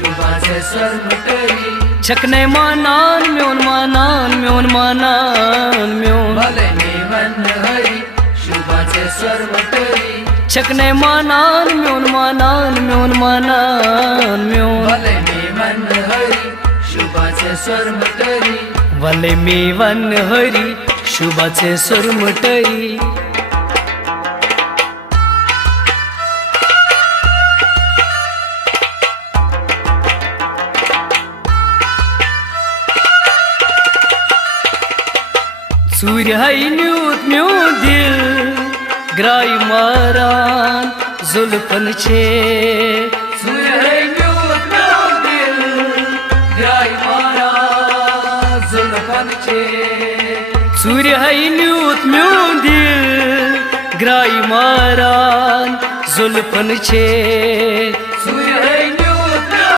शुभाचे स्वर मुटरी छकने मानान म्योन मानान म्योन मानान म्योन भले मी मन हरी शुभाचे स्वर मुटरी छकने मानान म्योन मानान म्योन मानान म्योन भले मी मन हरी शुभाचे स्वर मुटरी भले मी वन हरी शुभाचे स्वर मुटरी सूर्य है न्यूत म्यू दिल ग्राई मारान जुल्फन छे सूर्य है न्यूत म्यू दिल ग्राई मारा जुल्फन छे सूर्य है न्यूत म्यू दिल ग्राई मारान जुल्फन छे